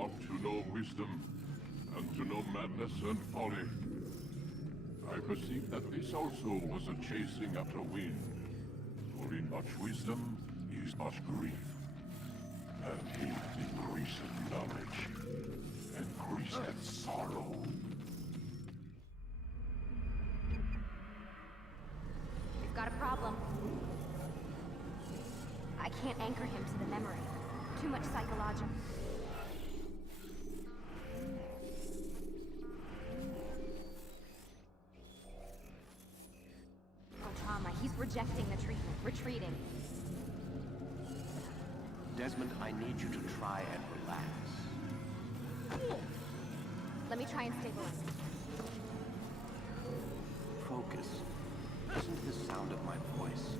taught to know wisdom, and to know madness and folly. I perceive that this also was a chasing after wind. For in much wisdom is much grief. And in increased knowledge, increased sorrow. We've got a problem. I can't anchor him to the memory. Too much psychological. Oh, trauma. He's rejecting the treatment. Retreating. Desmond, I need you to try and relax. Let me try and stabilize. Focus. Listen to the sound of my voice.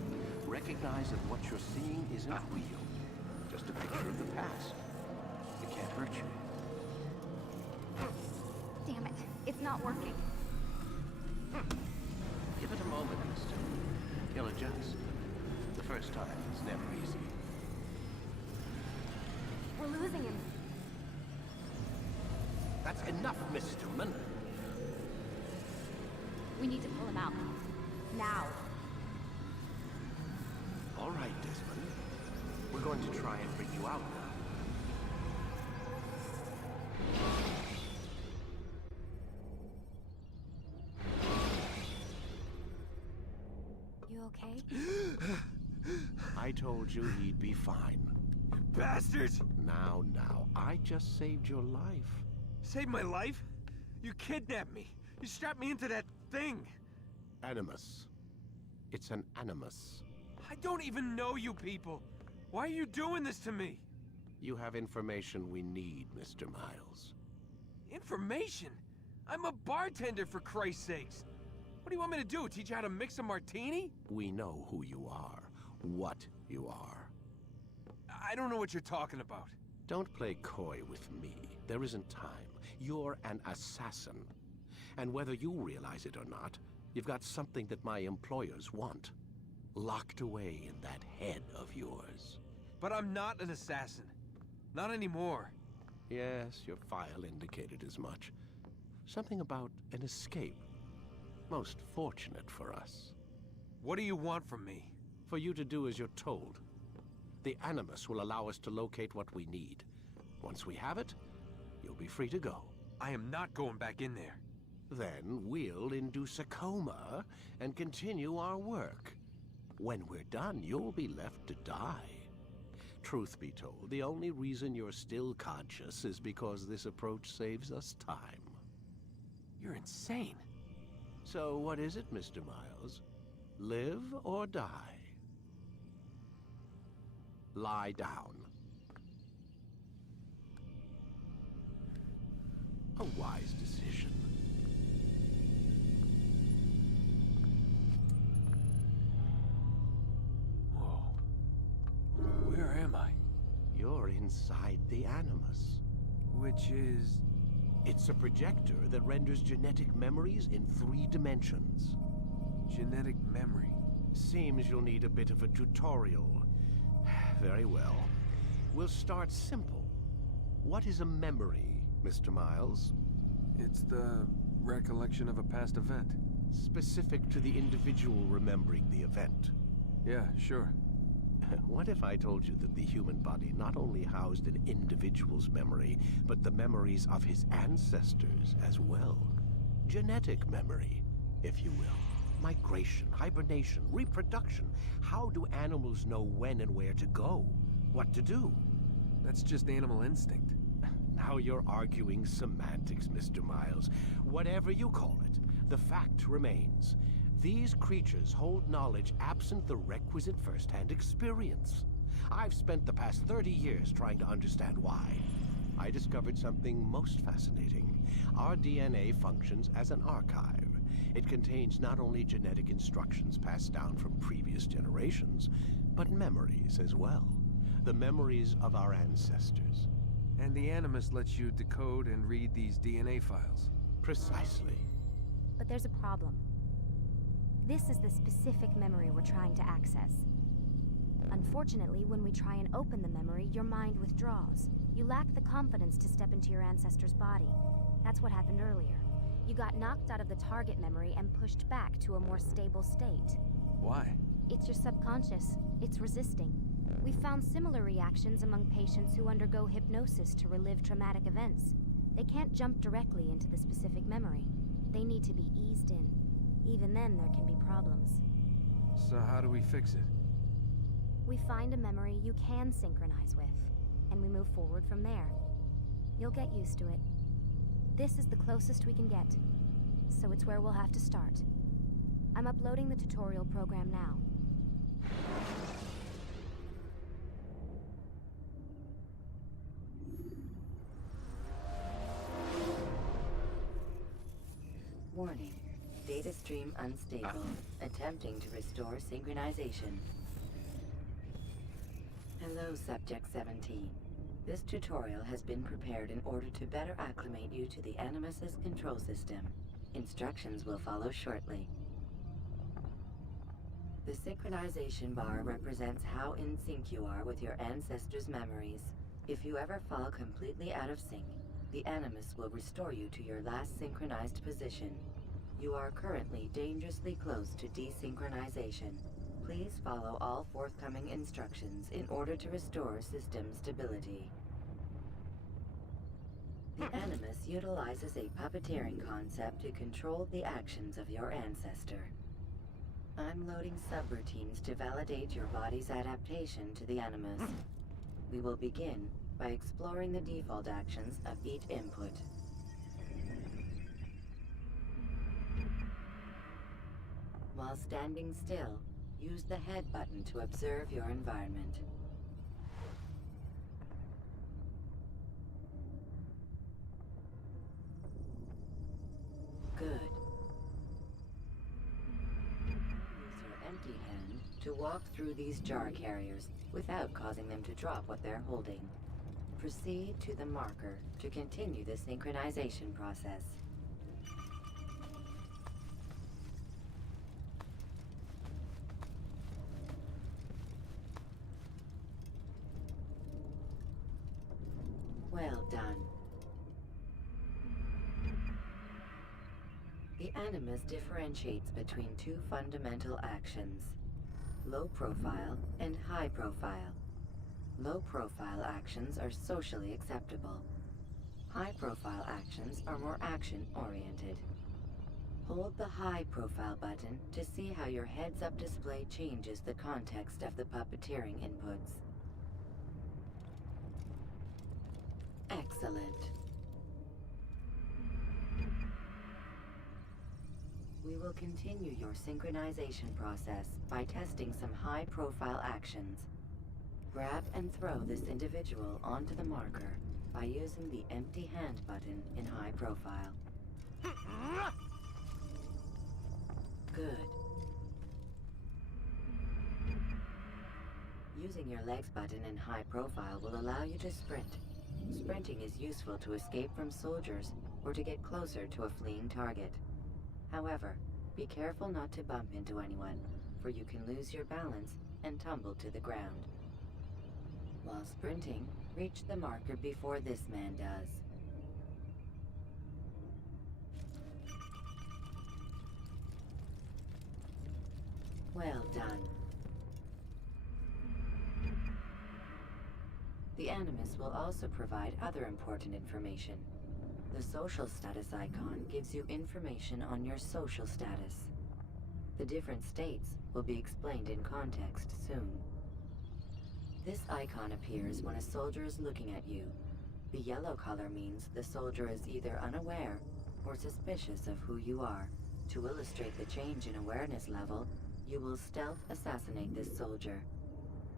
Recognize that what you're seeing isn't real. Just a picture of the past. It can't hurt you. Damn it. It's not working. Give it a moment, mister. He'll adjust. The first time is never easy. We're losing him. That's enough, Miss Stillman. We need to pull him out. Now. All right, Desmond. We're going to try and bring you out now. You okay? I told you he'd be fine. Bastards! Now, I just saved your life. Saved my life? You kidnapped me. You strapped me into that thing. Animus. It's an animus. I don't even know you people. Why are you doing this to me? You have information we need, Mr. Miles. Information? I'm a bartender, for Christ's sakes. What do you want me to do? Teach you how to mix a martini? We know who you are, what you are. I don't know what you're talking about. Don't play coy with me. There isn't time. You're an assassin. And whether you realize it or not, you've got something that my employers want. Locked away in that head of yours. But I'm not an assassin. Not anymore. Yes, your file indicated as much. Something about an escape. Most fortunate for us. What do you want from me? For you to do as you're told. The Animus will allow us to locate what we need. Once we have it, you'll be free to go. I am not going back in there. Then we'll induce a coma and continue our work. When we're done, you'll be left to die. Truth be told, the only reason you're still conscious is because this approach saves us time. You're insane. So what is it, Mr. Miles? Live or die? Lie down. A wise decision. Whoa. Where am I? You're inside the Animus. Which is... It's a projector that renders genetic memories in 3 dimensions. genetic memory. Seems you'll need a bit of a tutorial. Very well. We'll start simple. What is a memory, Mr. Miles? It's the recollection of a past event. Specific to the individual remembering the event. Yeah, sure. What if I told you that the human body not only housed an individual's memory, but the memories of his ancestors as well? Genetic memory, if you will. Migration, hibernation, reproduction. How do animals know when and where to go? What to do? That's just animal instinct. Now you're arguing semantics, Mr. Miles. Whatever you call it, the fact remains. These creatures hold knowledge absent the requisite first-hand experience. I've spent the past 30 years trying to understand why. I discovered something most fascinating. Our DNA functions as an archive. It contains not only genetic instructions passed down from previous generations, but memories as well. The memories of our ancestors. And the Animus lets you decode and read these DNA files. Precisely. But there's a problem. This is the specific memory we're trying to access. Unfortunately, when we try and open the memory, your mind withdraws. You lack the confidence to step into your ancestor's body. That's what happened earlier. You got knocked out of the target memory and pushed back to a more stable state. Why? It's your subconscious. It's resisting. We've found similar reactions among patients who undergo hypnosis to relive traumatic events. They can't jump directly into the specific memory. They need to be eased in. Even then, there can be problems. So how do we fix it? We find a memory you can synchronize with, and we move forward from there. You'll get used to it. This is the closest we can get, so it's where we'll have to start. I'm uploading the tutorial program now. Warning. Data stream unstable. Attempting to restore synchronization. Hello, Subject 17. This tutorial has been prepared in order to better acclimate you to the Animus's control system. Instructions will follow shortly. The synchronization bar represents how in sync you are with your ancestors' memories. If you ever fall completely out of sync, the Animus will restore you to your last synchronized position. You are currently dangerously close to desynchronization. Please follow all forthcoming instructions in order to restore system stability. The Animus utilizes a puppeteering concept to control the actions of your ancestor. I'm loading subroutines to validate your body's adaptation to the Animus. We will begin by exploring the default actions of each input. While standing still, use the head button to observe your environment. Good. Use your empty hand to walk through these jar carriers without causing them to drop what they're holding. Proceed to the marker to continue the synchronization process. Well done. The Animus differentiates between two fundamental actions: low profile and high profile. Low profile actions are socially acceptable. High profile actions are more action oriented. Hold the high profile button to see how your heads-up display changes the context of the puppeteering inputs. Excellent. We will continue your synchronization process by testing some high-profile actions. Grab and throw this individual onto the marker by using the empty hand button in high profile. Good. Using your legs button in high profile will allow you to sprint. Sprinting is useful to escape from soldiers or to get closer to a fleeing target. However, be careful not to bump into anyone, for you can lose your balance and tumble to the ground. While sprinting, reach the marker before this man does. Well done. The Animus will also provide other important information. The social status icon gives you information on your social status. The different states will be explained in context soon. This icon appears when a soldier is looking at you. The yellow color means the soldier is either unaware or suspicious of who you are. To illustrate the change in awareness level, you will stealth assassinate this soldier.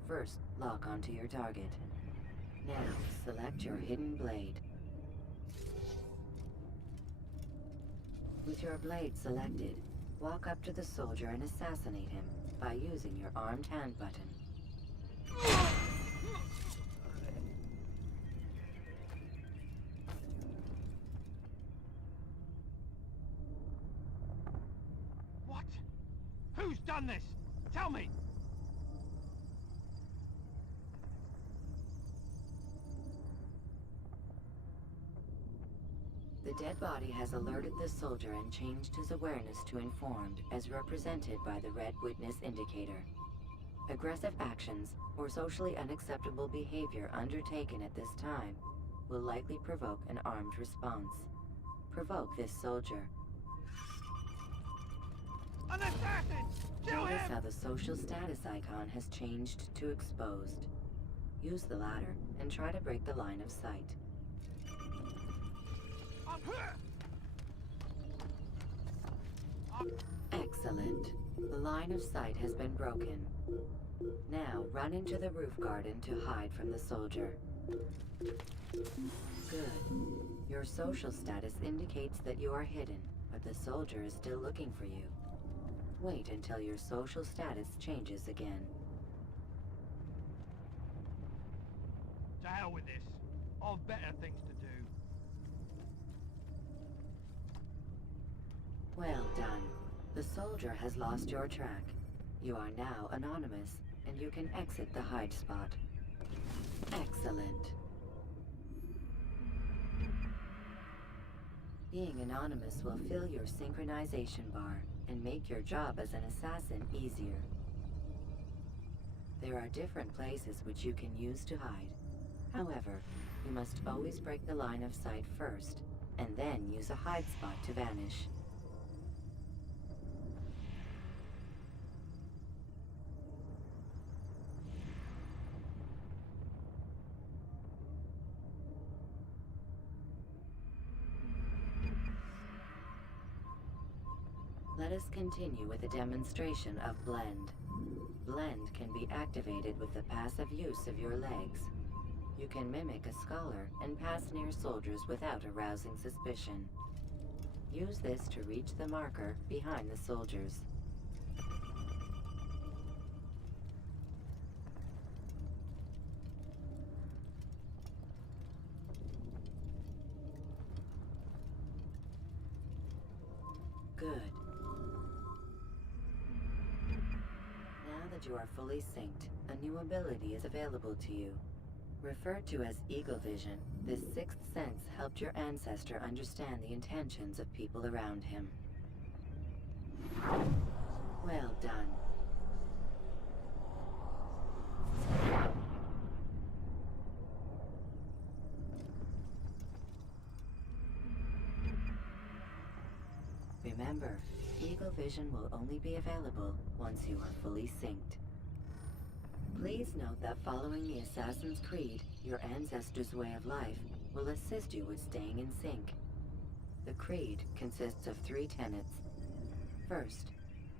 First, lock onto your target. Now, select your hidden blade. With your blade selected, walk up to the soldier and assassinate him by using your armed hand button. What? Who's done this? Tell me! The dead body has alerted the soldier and changed his awareness to informed, as represented by the red witness indicator. Aggressive actions or socially unacceptable behavior undertaken at this time will likely provoke an armed response. Provoke this soldier. An assassin! Kill Notice him! how the social status icon has changed to exposed. Use the latter and try to break the line of sight. Excellent. The line of sight has been broken. Now run into the roof garden to hide from the soldier. Good. Your social status indicates that you are hidden, but the soldier is still looking for you. Wait until your social status changes again. To hell with this. I've better things to do. Well done. The soldier has lost your track. You are now anonymous, and you can exit the hide spot. Excellent. Being anonymous will fill your synchronization bar and make your job as an assassin easier. There are different places which you can use to hide. However, you must always break the line of sight first, and then use a hide spot to vanish. Let us continue with a demonstration of Blend. Blend can be activated with the passive use of your legs. You can mimic a scholar and pass near soldiers without arousing suspicion. Use this to reach the marker behind the soldiers. Good. Now that you are fully synced, a new ability is available to you. Referred to as Eagle Vision, this sixth sense helped your ancestor understand the intentions of people around him. Well done. Remember, Eagle Vision will only be available once you are fully synced. Please note that following the Assassin's Creed, your ancestors' way of life will assist you with staying in sync. The Creed consists of 3 tenets. First,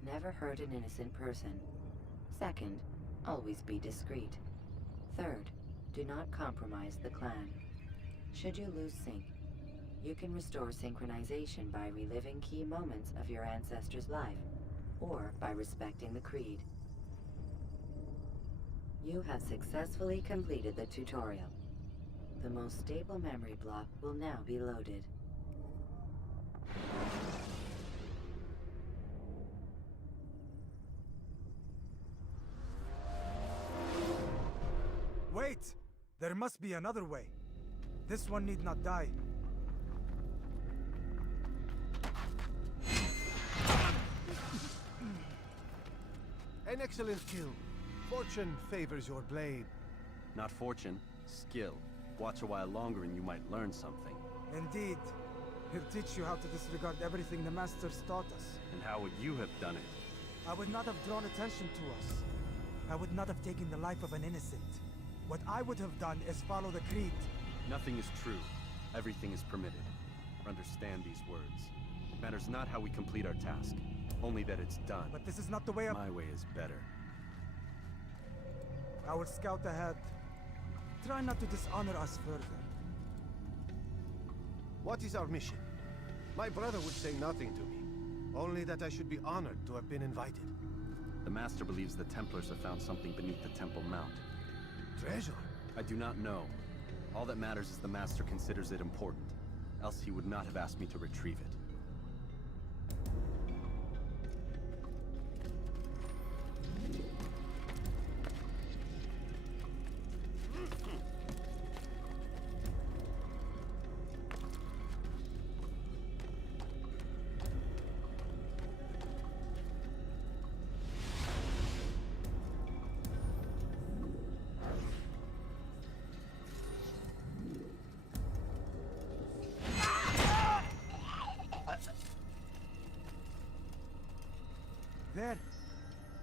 never hurt an innocent person. Second, always be discreet. Third, do not compromise the clan. Should you lose sync, you can restore synchronization by reliving key moments of your ancestor's life, or by respecting the Creed. You have successfully completed the tutorial. The most stable memory block will now be loaded. Wait! There must be another way. This one need not die. An excellent kill. Fortune favors your blade. Not fortune, skill. Watch a while longer and you might learn something. Indeed. He'll teach you how to disregard everything the Masters taught us. And how would you have done it? I would not have drawn attention to us. I would not have taken the life of an innocent. What I would have done is follow the Creed. Nothing is true. Everything is permitted. Understand these words. It matters not how we complete our task, only that it's done. But this is not the way of... My way is better. I will scout ahead. Try not to dishonor us further. What is our mission? My brother would say nothing to me. Only that I should be honored to have been invited. The Master believes the Templars have found something beneath the Temple Mount. Treasure? I do not know. All that matters is the Master considers it important. Else he would not have asked me to retrieve it.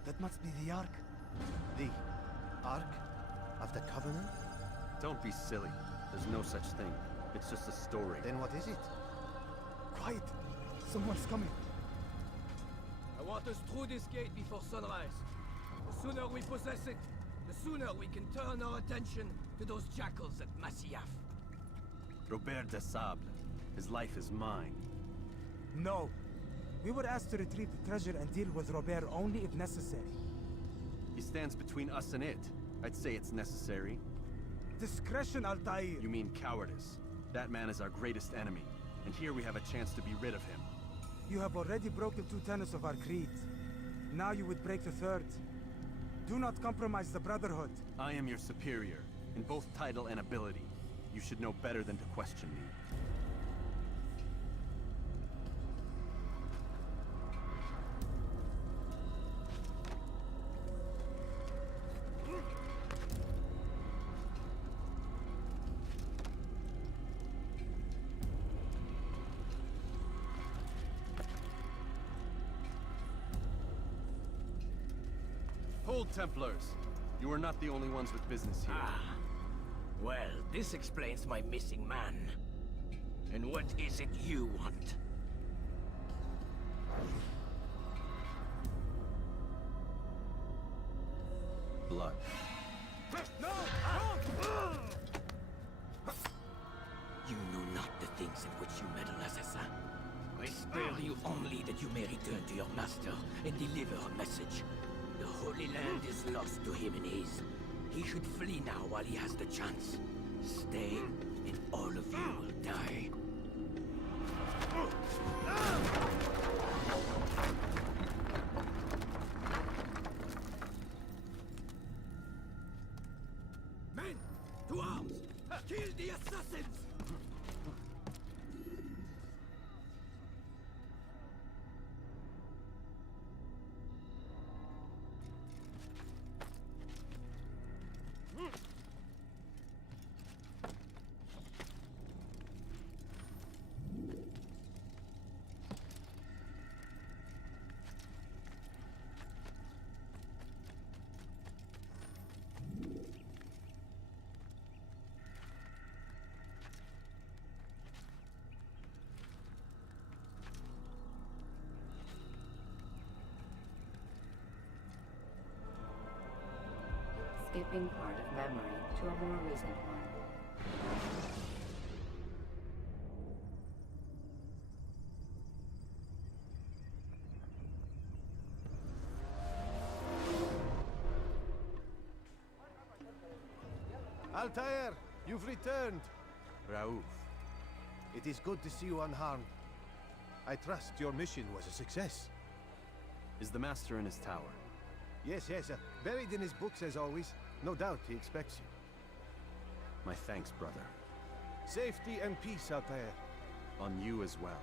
That must be the Ark. The Ark of the Covenant? Don't be silly. There's no such thing. It's just a story. Then what is it? Quiet! Someone's coming. I want us through this gate before sunrise. The sooner we possess it, the sooner we can turn our attention to those jackals at Masyaf. Robert de Sable. His life is mine. No. We were asked to retrieve the treasure and deal with Robert only if necessary. He stands between us and it. I'd say it's necessary. Discretion, Altair! You mean cowardice. That man is our greatest enemy, and here we have a chance to be rid of him. You have already broken 2 tenets of our creed. Now you would break the 3rd. Do not compromise the Brotherhood. I am your superior, in both title and ability. You should know better than to question me. Hold, Templars! You are not the only ones with business here. Ah. Well, this explains my missing man. And what is it you want? Blood. No! You know not the things in which you meddle, assassin. I spare you only that you may return to your master and deliver a message. The Holy Land is lost to him and his. He should flee now while he has the chance. Stay, and all of you will die. Men, to arms! Kill the assassins! Skipping part of memory to a more recent one. Altair, you've returned. Raouf. It is good to see you unharmed. I trust your mission was a success. Is the Master in his tower? Yes, buried in his books as always. No doubt he expects you. My thanks, brother. Safety and peace, Altair. On you as well.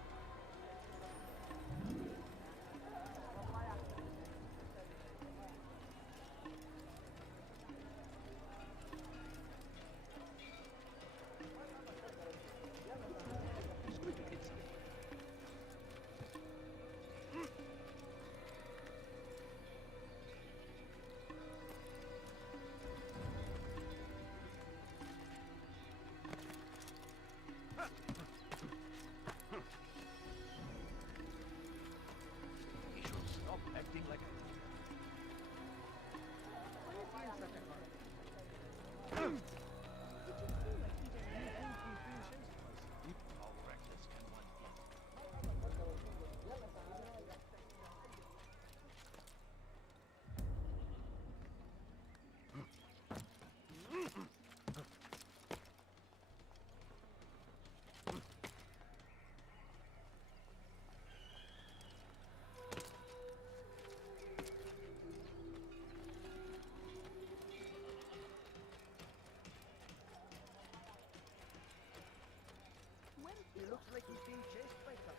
He looks like he's being chased by something.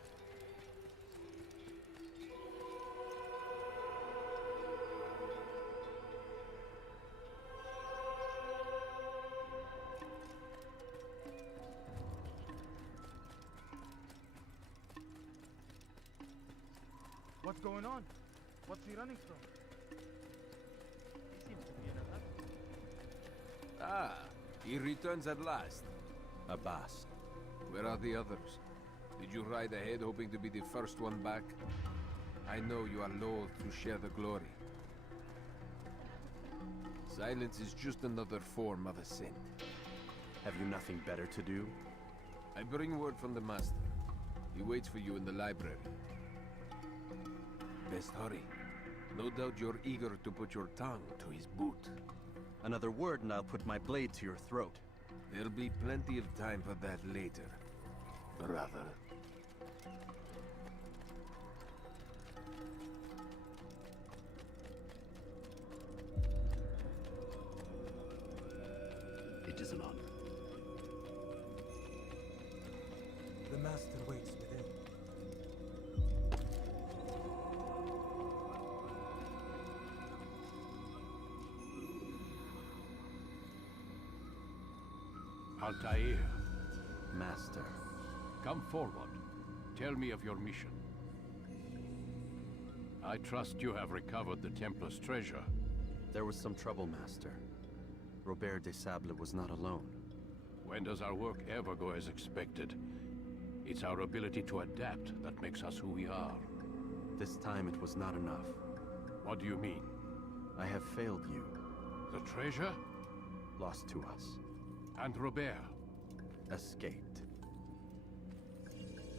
What's going on? What's he running from? Ah, he returns at last. Abbas. Where are the others? Did you ride ahead hoping to be the first one back? I know you are loath to share the glory. Silence is just another form of assent. Have you nothing better to do? I bring word from the Master. He waits for you in the library. Best hurry. No doubt you're eager to put your tongue to his boot. Another word and I'll put my blade to your throat. There'll be plenty of time for that later, brother. It is an honor. The master waits within. Altair, Master. come forward. Tell me of your mission. I trust you have recovered the Templar's treasure. There was some trouble, Master. Robert de Sable was not alone. When does our work ever go as expected? It's our ability to adapt that makes us who we are. This time it was not enough. What do you mean? I have failed you. The treasure? Lost to us. And Robert? Escaped.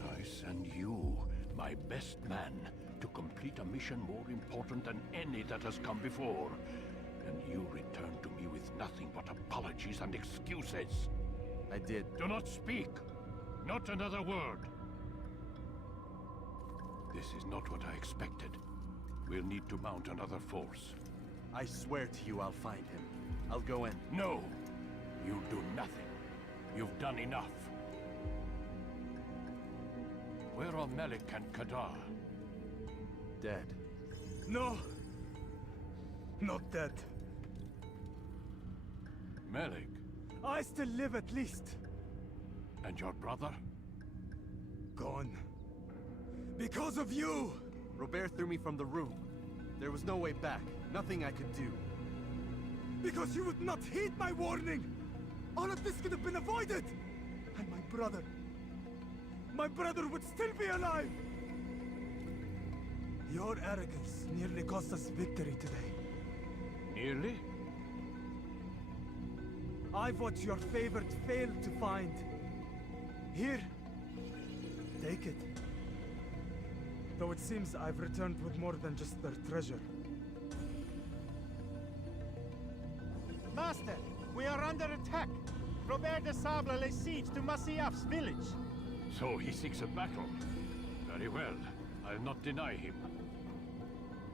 I send you, my best man, to complete a mission more important than any that has come before. And you return to me with nothing but apologies and excuses. I did. Do not speak! Not another word! This is not what I expected. We'll need to mount another force. I swear to you I'll find him. I'll go in. No! You do nothing. You've done enough. Where are Melik and Kadar? Dead. No! Not dead. Melik? I still live at least. And your brother? Gone. Because of you! Robert threw me from the room. There was no way back. Nothing I could do. Because you would not heed my warning! All of this could have been avoided! And my brother would still be alive! Your arrogance nearly cost us victory today. Nearly? I've what your favorite failed to find. Here, take it. Though it seems I've returned with more than just their treasure. Master, we are under attack. Robert de Sable lays siege to Masyaf's village. So he seeks a battle. Very well. I'll not deny him.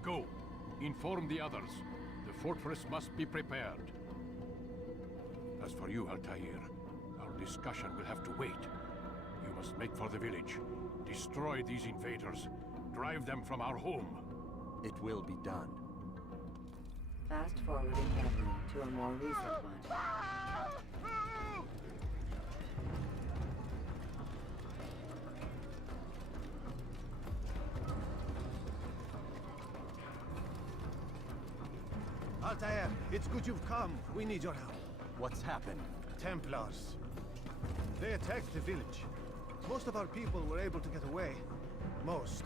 Go. Inform the others. The fortress must be prepared. As for you, Altair, our discussion will have to wait. You must make for the village. Destroy these invaders. Drive them from our home. It will be done. Fast forwarding memory to a more recent one. Altair, it's good you've come. We need your help. What's happened? Templars. They attacked the village. Most of our people were able to get away. Most,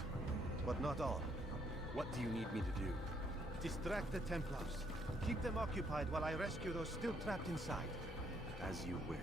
but not all. What do you need me to do? Distract the Templars. Keep them occupied while I rescue those still trapped inside. As you wish.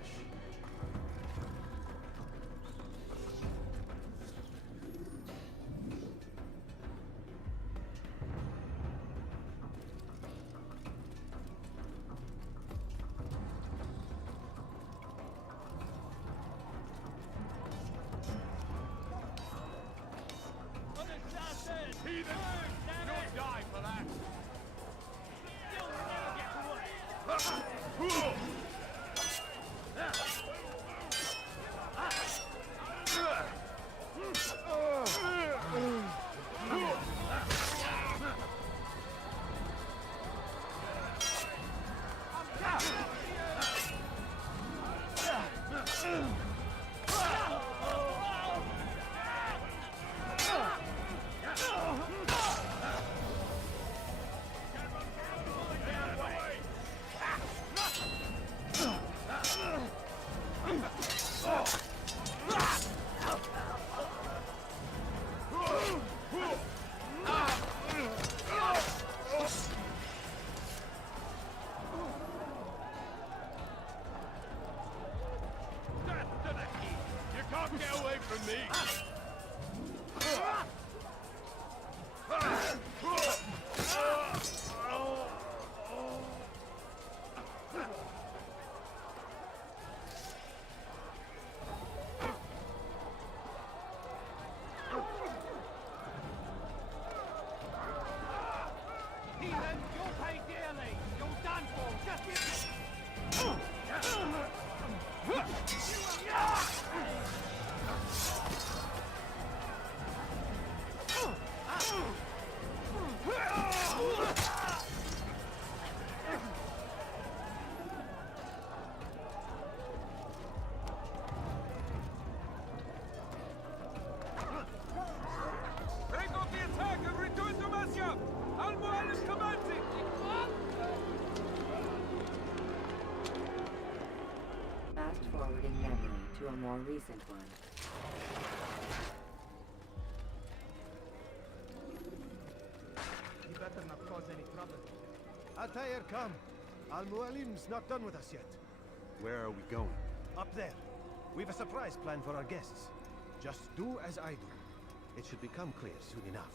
from me! Heathen, you'll pay dearly! You're done for! Just Break off the attack and return to Masya! Al-Mu'al is commanding! Fast forwarding memory to a more recent one. You better not cause any trouble. Altair, come. Al-Mualim's not done with us yet. Where are we going? Up there. We've a surprise plan for our guests. Just do as I do. It should become clear soon enough.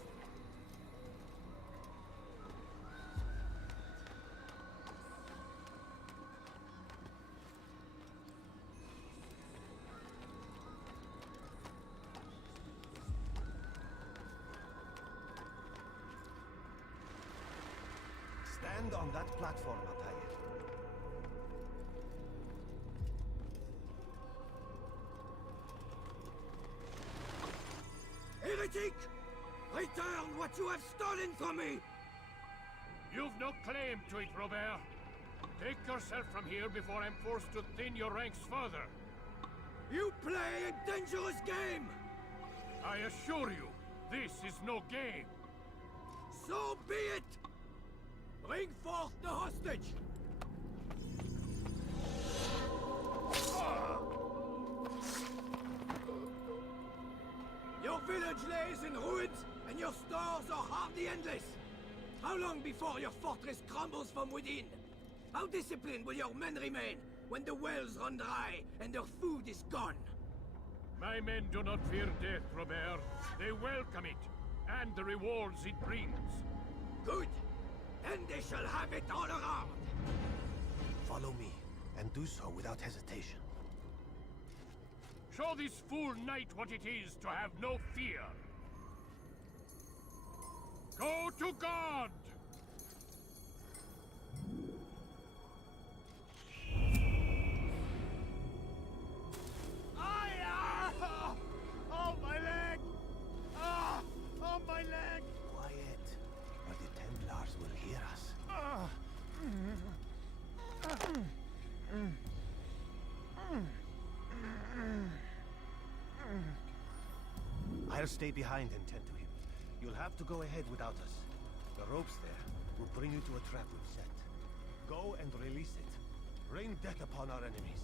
Stand on that platform, Altair. Heretic! Return what you have stolen from me! You've no claim to it, Robert. Take yourself from here before I'm forced to thin your ranks further. You play a dangerous game! I assure you, this is no game. So be it! Bring forth the hostage! Your village lays in ruins, and your stores are hardly endless. How long before your fortress crumbles from within? How disciplined will your men remain when the wells run dry and their food is gone? My men do not fear death, Robert. They welcome it, and the rewards it brings. Good. Then they shall have it all around. Follow me, and do so without hesitation. Show this fool knight what it is to have no fear. Go to God! Oh, my leg! Ah! Oh, my leg! Quiet, or the Templars will hear us. I'll stay behind and tend to him. You'll have to go ahead without us. The ropes there will bring you to a trap we've set. Go and release it. Rain death upon our enemies.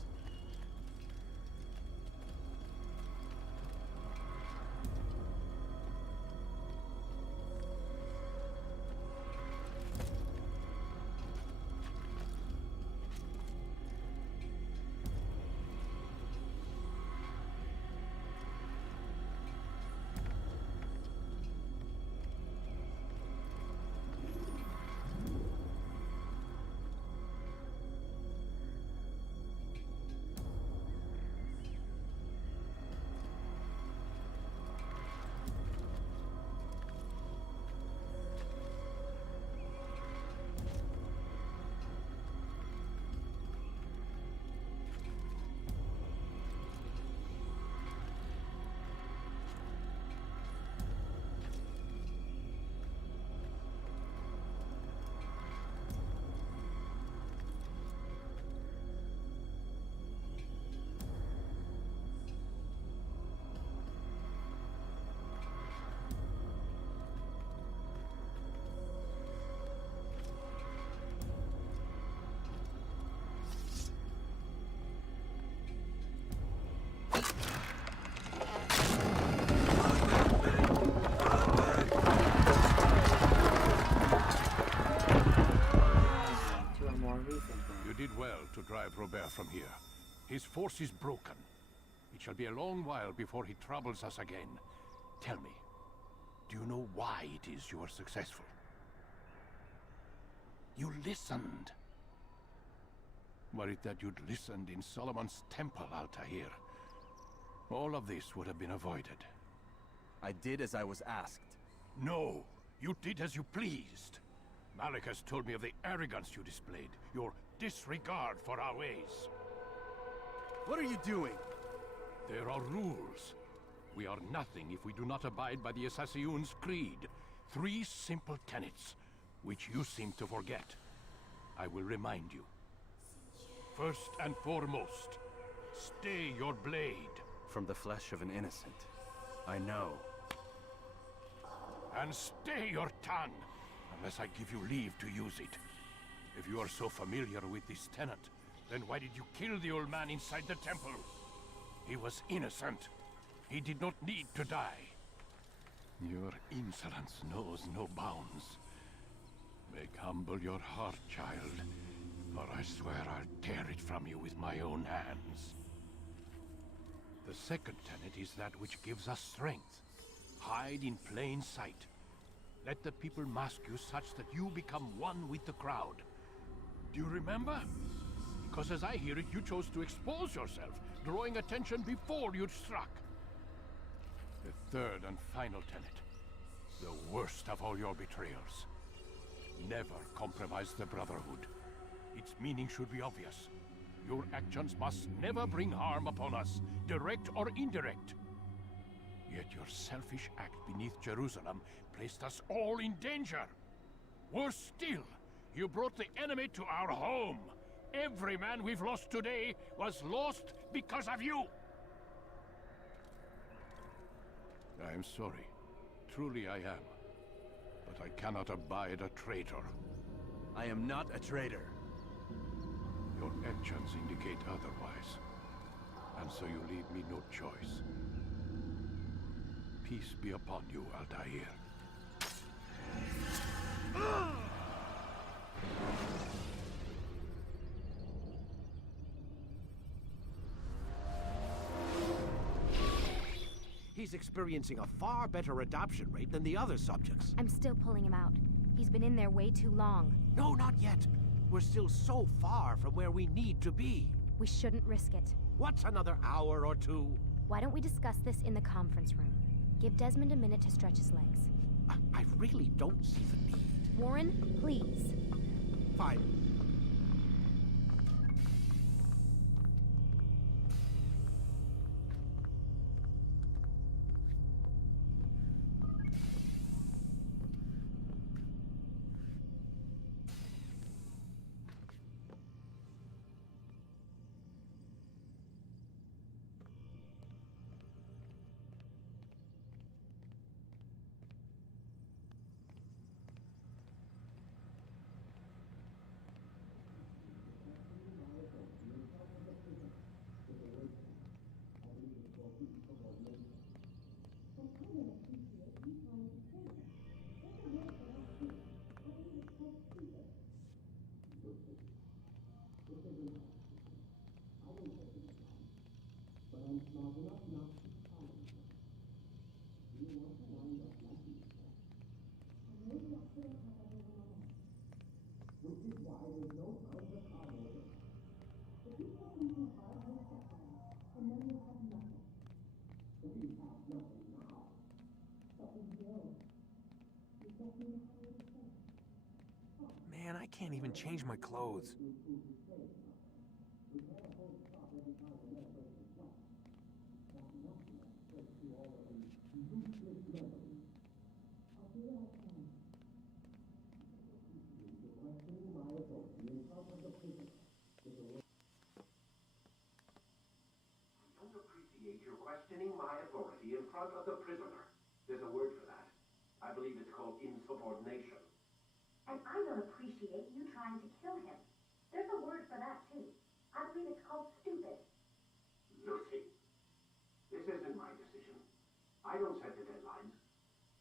You did well to drive Robert from here. His force is broken. It shall be a long while before he troubles us again. Tell me, do you know why it is you are successful? You listened. Were it that you'd listened in Solomon's temple, Altair, all of this would have been avoided. I did as I was asked. No, you did as you pleased. Malik has told me of the arrogance you displayed, your disregard for our ways. What are you doing? There are rules. We are nothing if we do not abide by the Assassin's creed. 3 simple tenets, which you seem to forget. I will remind you. First and foremost, stay your blade. From the flesh of an innocent. I know. And stay your tongue, unless I give you leave to use it. If you are so familiar with this tenet, then why did you kill the old man inside the temple? He was innocent. He did not need to die. Your insolence knows no bounds. Make humble your heart, child, or I swear I'll tear it from you with my own hands. The second tenet is that which gives us strength. Hide in plain sight. Let the people mask you such that you become one with the crowd. Do you remember? Because as I hear it, you chose to expose yourself, drawing attention before you'd struck. The third and final tenet. The worst of all your betrayals. Never compromise the Brotherhood. Its meaning should be obvious. Your actions must never bring harm upon us, direct or indirect. Yet your selfish act beneath Jerusalem placed us all in danger. Worse still, you brought the enemy to our home. Every man we've lost today was lost because of you. I am sorry. Truly I am. But I cannot abide a traitor. I am not a traitor. Your actions indicate otherwise. And so you leave me no choice. Peace be upon you, Altair. He's experiencing a far better adoption rate than the other subjects. I'm still pulling him out. He's been in there way too long. No, not yet. We're still so far from where we need to be. We shouldn't risk it. What's another hour or 2? Why don't we discuss this in the conference room? Give Desmond a minute to stretch his legs. I really don't see the need. Warren, please. Fine. Man, I can't even change my clothes. You're questioning my authority in front of the prisoner. There's a word for that. I believe it's called insubordination. And I don't appreciate you trying to kill him. There's a word for that, too. I believe it's called stupid. Lucy, this isn't my decision. I don't set the deadlines.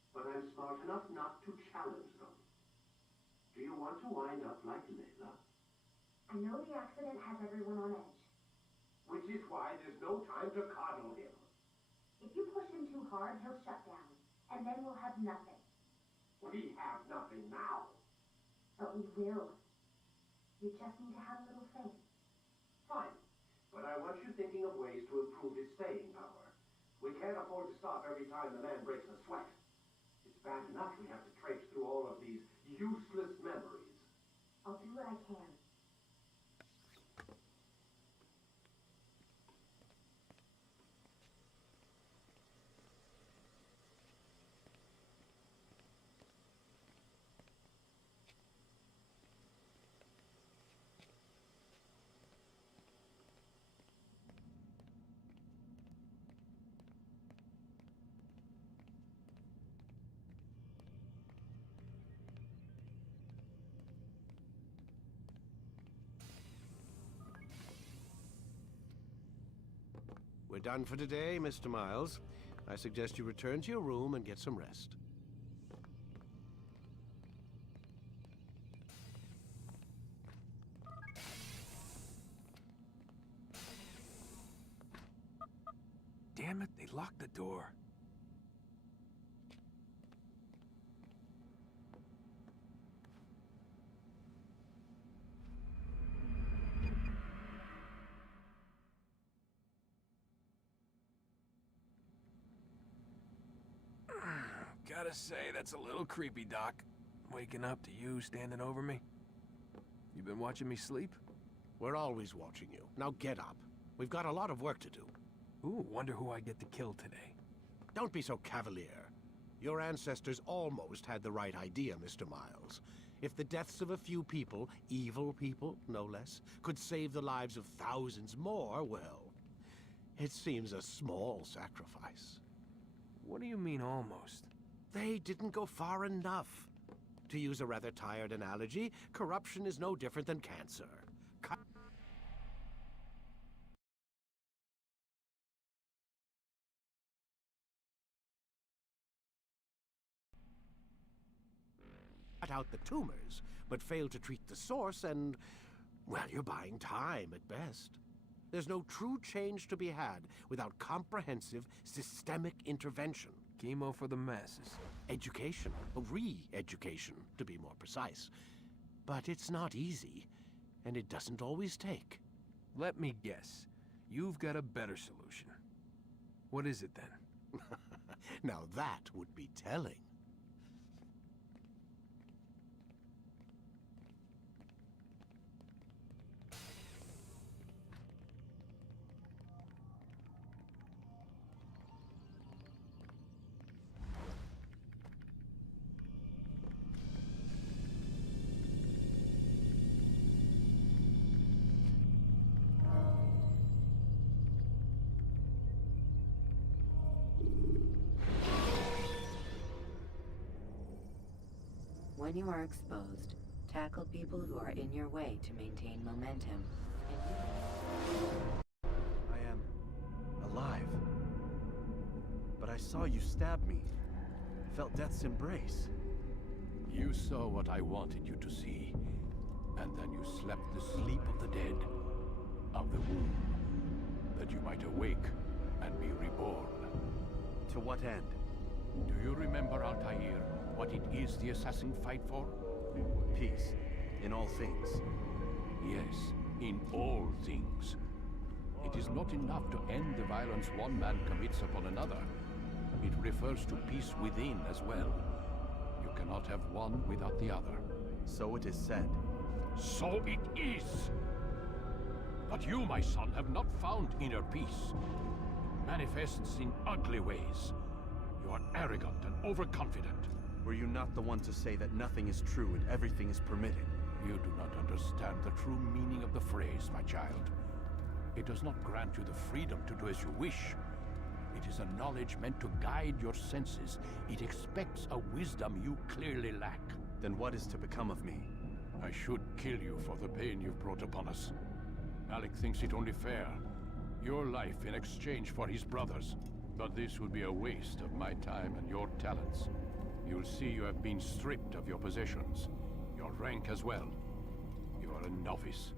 But I'm smart enough not to challenge them. Do you want to wind up like Layla? I know the accident has everyone on edge. Which is why there's no time to coddle him. If you push him too hard, he'll shut down. And then we'll have nothing. We have nothing now. But we will. You just need to have a little faith. Fine. But I want you thinking of ways to improve his staying power. We can't afford to stop every time the man breaks a sweat. It's bad enough we have to traipse through all of these useless memories. I'll do what I can. We're done for today, Mr. Miles. I suggest you return to your room and get some rest. Damn it, they locked the door. Gotta say, that's a little creepy, Doc. Waking up to you standing over me. You been watching me sleep? We're always watching you. Now get up. We've got a lot of work to do. Ooh, wonder who I get to kill today. Don't be so cavalier. Your ancestors almost had the right idea, Mr. Miles. If the deaths of a few people, evil people, no less, could save the lives of thousands more, well, it seems a small sacrifice. What do you mean, almost? They didn't go far enough. To use a rather tired analogy, corruption is no different than cancer. Cut out the tumors, but fail to treat the source and, well, you're buying time at best. There's no true change to be had without comprehensive, systemic intervention. Chemo for the masses. Education, re-education, to be more precise. But it's not easy, and it doesn't always take. Let me guess. You've got a better solution. What is it then? Now that would be telling. When you are exposed, tackle people who are in your way to maintain momentum. I am alive. But I saw you stab me. Felt death's embrace. You saw what I wanted you to see, and then you slept the sleep of the dead, of the womb, that you might awake and be reborn. To what end? Do you remember, Altair, what it is the assassin fight for? Peace, in all things. Yes, in all things. It is not enough to end the violence one man commits upon another. It refers to peace within as well. You cannot have one without the other. So it is said. So it is! But you, my son, have not found inner peace. It manifests in ugly ways. You are arrogant and overconfident. Were you not the one to say that nothing is true and everything is permitted? You do not understand the true meaning of the phrase, my child. It does not grant you the freedom to do as you wish. It is a knowledge meant to guide your senses. It expects a wisdom you clearly lack. Then what is to become of me? I should kill you for the pain you've brought upon us. Malik thinks it only fair. Your life in exchange for his brother's. But this would be a waste of my time and your talents. You'll see you have been stripped of your possessions. Your rank as well. You are a novice.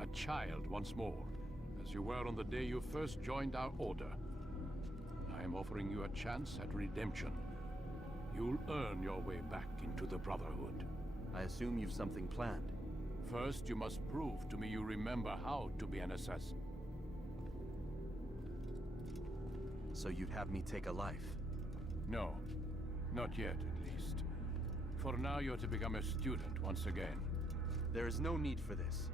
A child once more. as you were on the day you first joined our order. I am offering you a chance at redemption. You'll earn your way back into the Brotherhood. I assume you've something planned. First, you must prove to me you remember how to be an assassin. So you'd have me take a life? No. Not yet, at least. For now, you're to become a student once again. There is no need for this.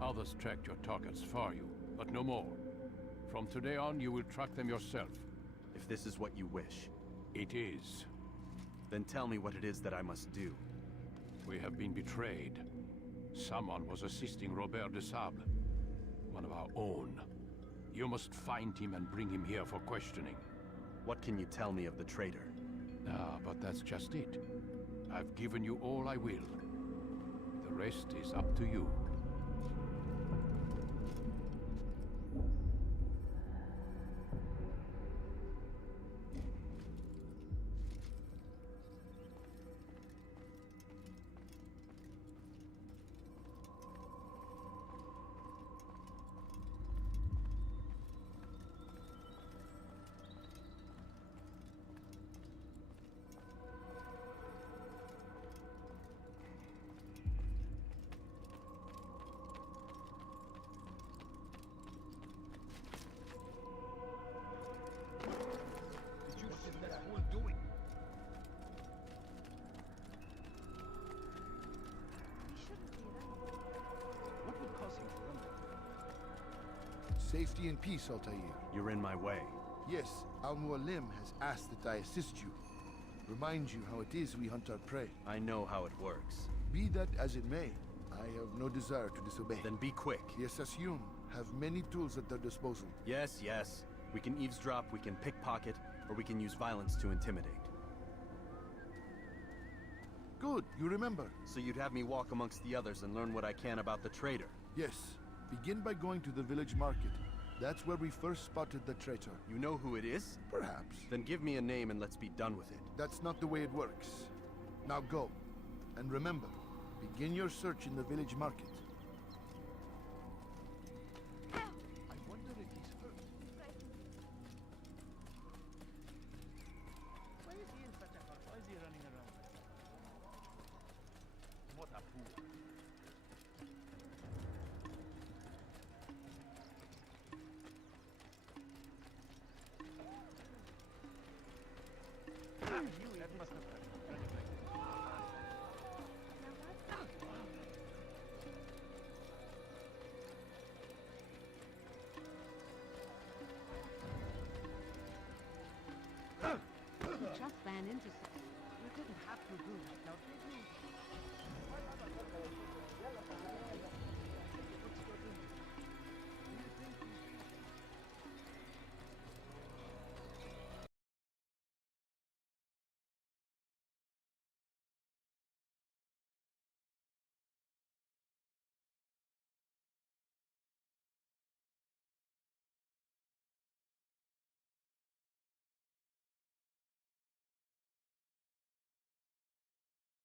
Others tracked your targets for you, but no more. From today on, you will track them yourself. If this is what you wish. It is. Then tell me what it is that I must do. We have been betrayed. Someone was assisting Robert de Sable, one of our own. You must find him and bring him here for questioning. What can you tell me of the traitor? Ah, but that's just it. I've given you all I will. The rest is up to you. Safety and peace, Altair. You're in my way. Yes, Al-Mualim has asked that I assist you. Remind you how it is we hunt our prey. I know how it works. Be that as it may, I have no desire to disobey. Then be quick. The Assassin have many tools at their disposal. Yes, yes. We can eavesdrop, we can pickpocket, or we can use violence to intimidate. Good, you remember. So you'd have me walk amongst the others and learn what I can about the traitor? Yes. Begin by going to the village market. That's where we first spotted the traitor. You know who it is? Perhaps. Then give me a name and let's be done with it. That's not the way it works. Now go. And remember, begin your search in the village market. I wonder if he's hurt. Why is he in such a hurry? Why is he running around? What a fool. That must have